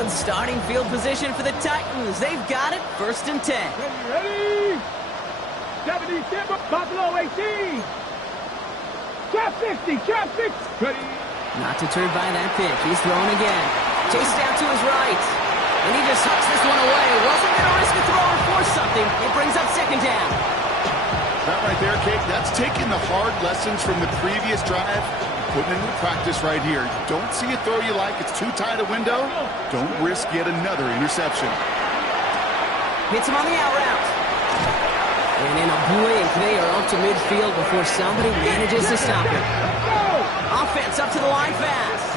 Starting field position for the Titans. They've got it, 1st and 10. Ready? 77, Buffalo 18. Trap 50, trap 50. Ready? Not deterred by that pitch. He's throwing again. Chased down to his right. And he just hucks this one away. Wasn't going to risk a throw or force something. It brings up 2nd down. That right there, Kate, that's taking the hard lessons from the previous drive, putting into practice right here. Don't see a throw you like. It's too tight a window. Don't risk yet another interception. Hits him on the out route. And in a blink, they are up to midfield before somebody manages to stop him. Offense up to the line fast.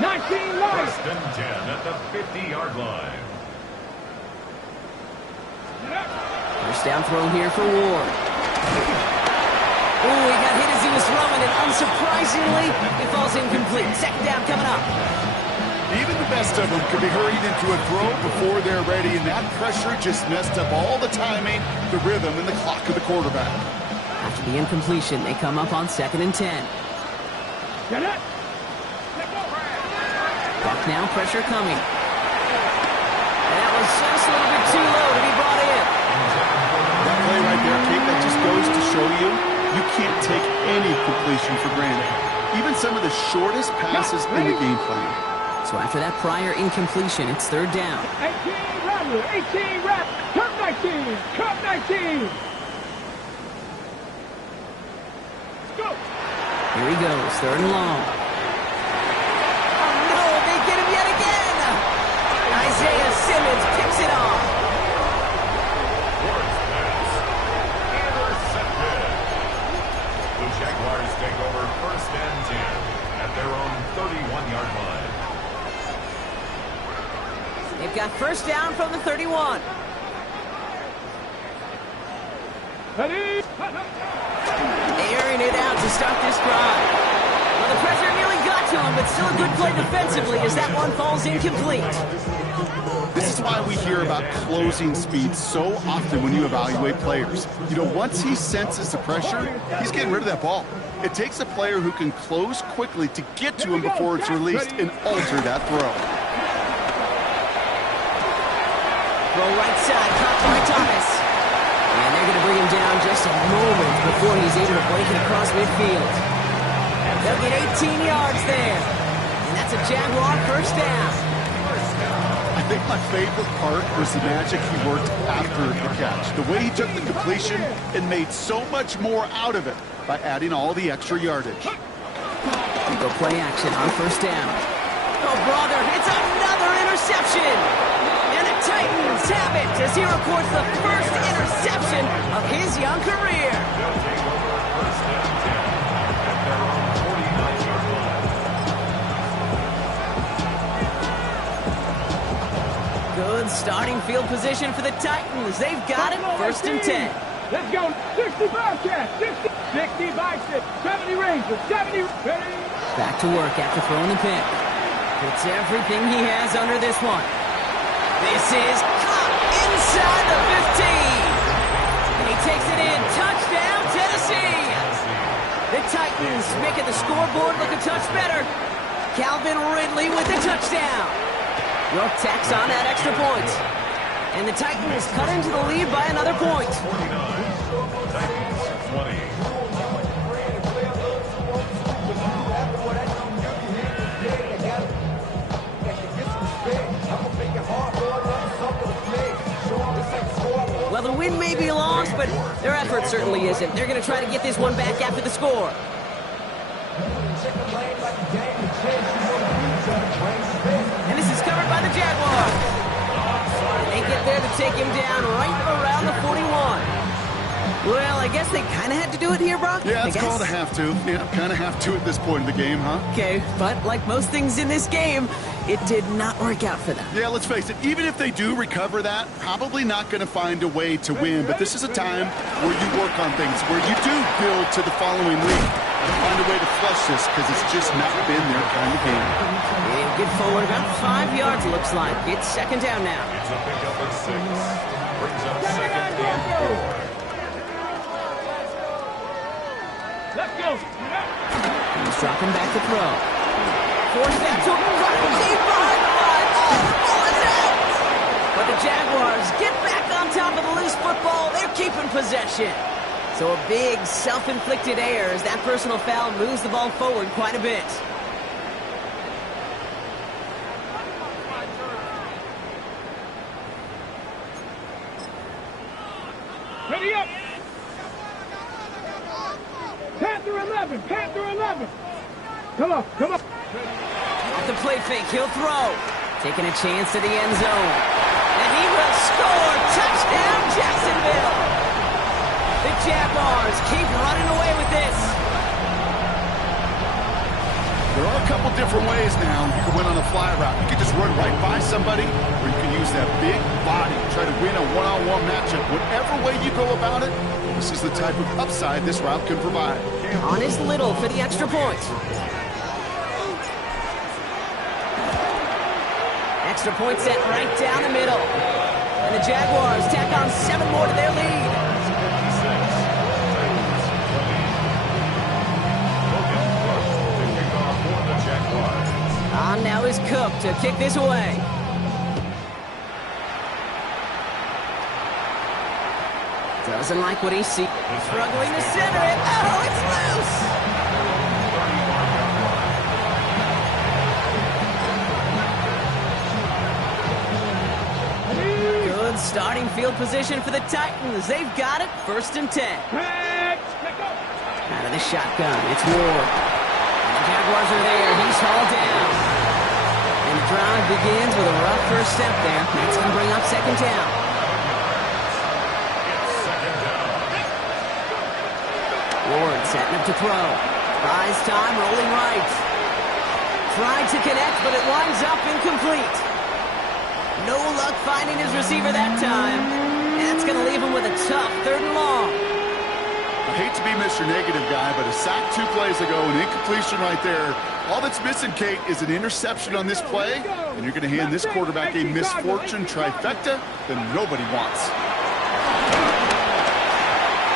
19 light. 1st and 10 at the 50-yard line. First down throw here for Ward. Ooh, he got hit as he was throwing, and unsurprisingly, it falls incomplete. 2nd down coming up. Even the best of them could be hurried into a throw before they're ready, and that pressure just messed up all the timing, the rhythm, and the clock of the quarterback. After the incompletion, they come up on 2nd and 10. Get it. Buck now, pressure coming. And that was just a little bit too low to be brought in. That play right there, Kate, that just goes to show you can't take any completion for granted. Even some of the shortest passes in the game plan. So after that prior incompletion, it's 3rd down. 18 Rattler, 18 Rattler, Cup 19, Cup 19. Let's go. Here he goes, 3rd and long. Oh no, they get him yet again. Isaiah Simmons picks it off. The Jaguars take over 1st and 10 at their own 31. first down from the 31. Ready? Airing it out to start this drive. Well, the pressure nearly got to him, but still a good play defensively as that one falls incomplete. This is why we hear about closing speed so often when you evaluate players. You know, once he senses the pressure, he's getting rid of that ball. It takes a player who can close quickly to get to him before it's released and alter that throw. Throw right side, caught by Thomas. And they're going to bring him down just a moment before he's able to break it across midfield. They'll get 18 yards there. And that's a Jaguar first down. I think my favorite part was the magic he worked after the catch. The way he took the completion and made so much more out of it by adding all the extra yardage. Go play action on first down. Oh, brother, it's another interception. And the Titans have it as he records the first interception of his young career. They'll take over first down 10 at their own 49-yard line. Good starting field position for the Titans. They've got it first and 10. Let's go. 60 Bobcats. 60 Bison. 70 Rangers. 70. Ready? Back to work after throwing the pick. Puts everything he has under this one. This is caught inside the 15. And he takes it in. Touchdown, Tennessee. The Titans making the scoreboard look a touch better. Calvin Ridley with the touchdown. York tacks on that extra point. And the Titans cut into the lead by another point. 49, Titans 20. Well, the win may be lost, but their effort certainly isn't. They're going to try to get this one back after the score. And this is covered by the Jaguars. And they get there to take him down right around the 41. Well, I guess they kind of had to do it here, Brock. Yeah, it's called a have to. Yeah, kind of have to at this point in the game, huh? Okay, but like most things in this game, it did not work out for them. Yeah, let's face it, even if they do recover that, probably not going to find a way to win. But this is a time where you work on things, where you do build to the following week. And find a way to flush this, because it's just not been their kind of game. And get forward about 5 yards, it looks like. It's second down now. It's a pickup of 6. Brings up second and 4. Let's go. He's dropping back to throw. Forced into a run deep behind the line. Oh, the ball is out! But the Jaguars get back on top of the loose football. They're keeping possession. So a big self-inflicted error as that personal foul moves the ball forward quite a bit. Ready up. Panther 11. Panther 11. Come on. Come on. Off the play fake, he'll throw. Taking a chance to the end zone. And he will score. Touchdown, Jacksonville. The Jaguars keep running away with this. There are a couple different ways now you can win on a fly route. You can just run right by somebody, or you can use that big body, try to win a one-on-one matchup. Whatever way you go about it, this is the type of upside this route can provide. Honest Little for the extra point. Extra point set right down the middle. And the Jaguars tack on 7 more to their lead. On now is Cook to kick this away. Doesn't like what he sees. Struggling to center it. Oh, it's loose. Good starting field position for the Titans. They've got it. First and 10. Out of the shotgun, it's Ward. The Jaguars are there. He's hauled down. And the drive begins with a rough first step there. That's going to bring up second down. Ward setting up to throw. Buys time, rolling right. Tried to connect, but it winds up incomplete. No luck finding his receiver that time. That's going to leave him with a tough 3rd and long. I hate to be Mr. Negative guy, but a sack 2 plays ago, an incompletion right there. All that's missing, Kate, is an interception on this play, and you're going to hand this quarterback a misfortune trifecta that nobody wants.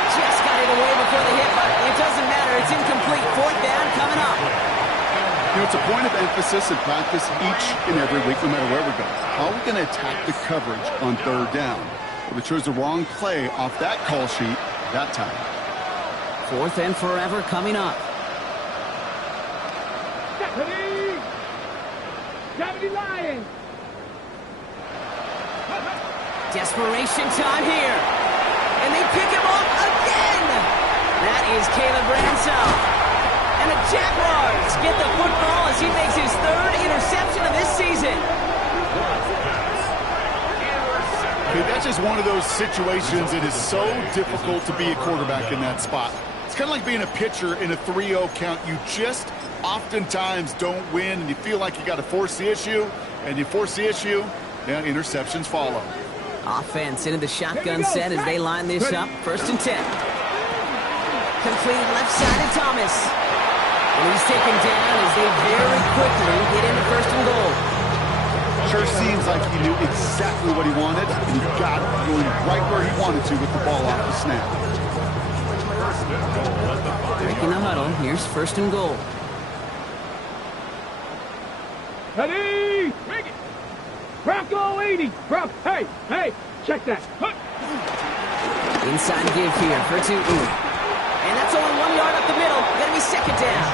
Just got it away before the hit, but it doesn't matter. It's incomplete. 4th down coming up. You know, it's a point of emphasis in practice each and every week, no matter where we go. How are we going to attack the coverage on 3rd down? Well, they chose the wrong play off that call sheet that time. 4th and forever coming up. Deputy Lions. Desperation time here. And they pick him off again. That is Caleb Ransom. And the Jaguars get the football as he makes his 3rd interception of this season. Okay, that's just one of those situations. It is so difficult to be a quarterback in that spot. It's kind of like being a pitcher in a 3-0 count. You just oftentimes don't win, and you feel like you got to force the issue, and you force the issue, and interceptions follow. Offense into the shotgun set as they line this up. 1st and 10. Completed left side to Thomas. And he's taken down as they very quickly get into 1st and goal. Sure seems like he knew exactly what he wanted, and he got it going right where he wanted to with the ball off the snap. Breaking the huddle. Here's 1st and goal. Ready? Bring it. Bronco 80. Hey, check that. Inside give here for Tootin. And that's only 1 yard up the middle. Gonna be 2nd down.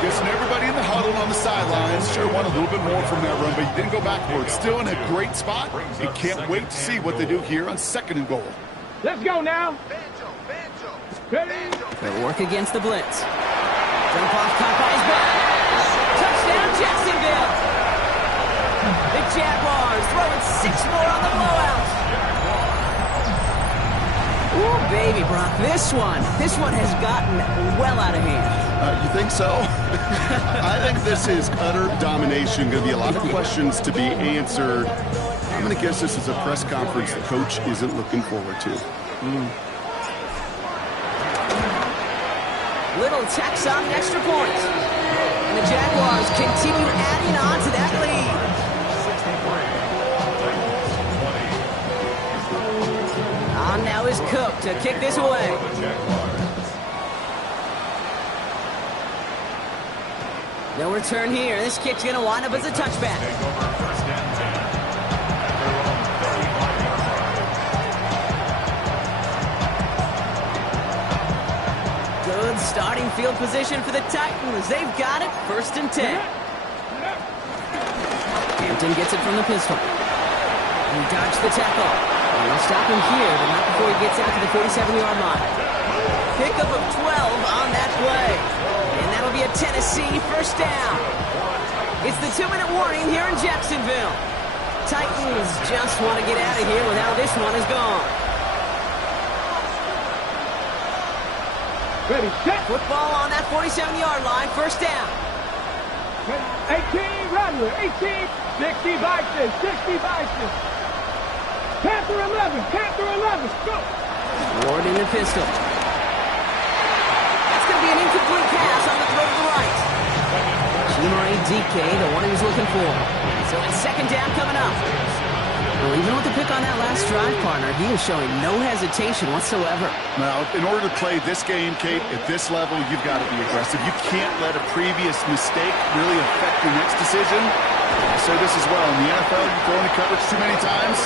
Guessing everybody in the huddle on the sidelines sure want a little bit more from that run, but he didn't go backwards. Still in a great spot. And can't wait to see what they do here on 2nd and goal. Let's go now. Ready? They'll work against the blitz. Jump off caught by his back. Touchdown, Jacksonville. The Jaguars throwing 6 more on the blowout. Ooh, baby, Brock, this one has gotten well out of hand. You think so? I think this is utter domination. Going to be a lot of questions to be answered. I'm going to guess this is a press conference the coach isn't looking forward to. Little tacks on the extra point. And the Jaguars continue adding on to that lead. On now is Cook to kick this away. No return here. This kick's going to wind up as a touchback. Good starting field position for the Titans. They've got it. 1st and 10. Hampton gets it from the pistol. He dodged the tackle. They'll stop him here, but not before he gets out to the 47-yard line. Pickup of 12 on that play. And that'll be a Tennessee 1st down. It's the 2-minute warning here in Jacksonville. Titans just want to get out of here with how this one is gone. Ready, set. Football on that 47-yard line, 1st down. 18, Rattler, 18, 60 Bison, 60 Bison. Panther 11, go. Ward in the pistol. That's going to be an incomplete pass on the throw to the right. Chimere DK, the one he was looking for. So it's 2nd down coming up. Well, even with the pick on that last drive, partner, he is showing no hesitation whatsoever. Now, in order to play this game, Kate, at this level, you've got to be aggressive. You can't let a previous mistake really affect your next decision. I say this as well. In the NFL, you throw into coverage too many times,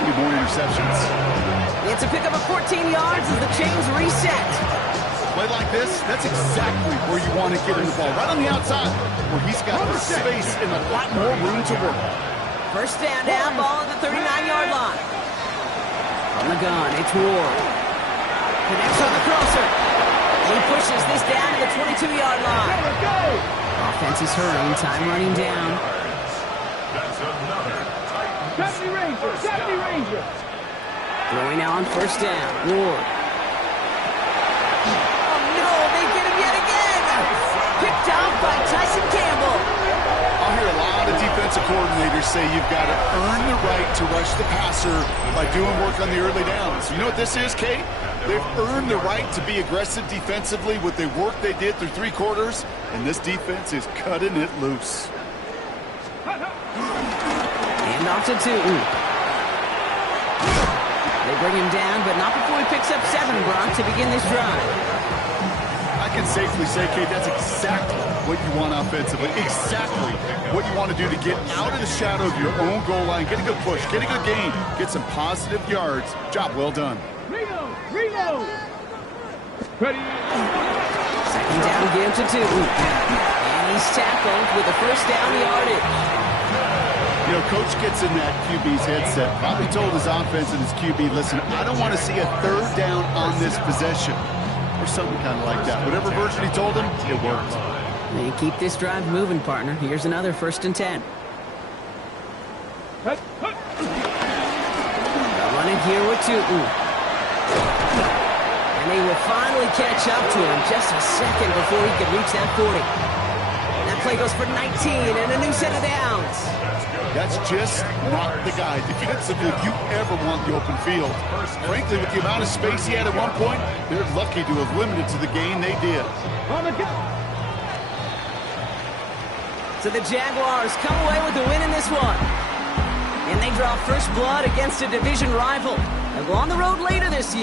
you get more interceptions. It's a pickup of 14 yards as the chains reset. Play like this, that's exactly where you want to get him the ball. Right on the outside, where he's got the space and a lot more room to work. 1st down now, ball at the 39-yard line. On the gun, it's Ward. Connects on the crosser. He pushes this down to the 22-yard line. Offense is hurrying, time running down. That's another. 70 Ranger. Throwing now on 1st down, Ward. Oh no, they get him yet again! Picked off by Tyson Campbell. I'll hear a lot of defensive defensive coordinators say you've got to earn the right to rush the passer by doing work on the early downs. You know what this is, Kate? They've earned the right to be aggressive defensively with the work they did through 3 quarters, and this defense is cutting it loose. And off to Tootin. They bring him down, but not before he picks up 7, Brock, to begin this drive. I can safely say, Kate, that's exactly what you want offensively. Exactly what you want to do to get out of the shadow of your own goal line, get a good push, get a good gain, get some positive yards. Job well done. Reload! Ready? Second down, give to Tootin. And he's tackled with a first down yardage. You know, Coach gets in that QB's headset, probably told his offense and his QB, listen, I don't want to see a 3rd down on this possession. Or something kind of like that. Whatever version he told him, it worked. They keep this drive moving, partner. Here's another 1st and 10. They're running here with Tootin. And they will finally catch up to him just a second before he can reach that 40. That play goes for 19 and a new set of downs. That's just not the guy defensively you ever want the open field. Frankly, with the amount of space he had at one point, they're lucky to have limited to the gain they did. So the Jaguars come away with the win in this one. And they draw first blood against a division rival. They'll go on the road later this year.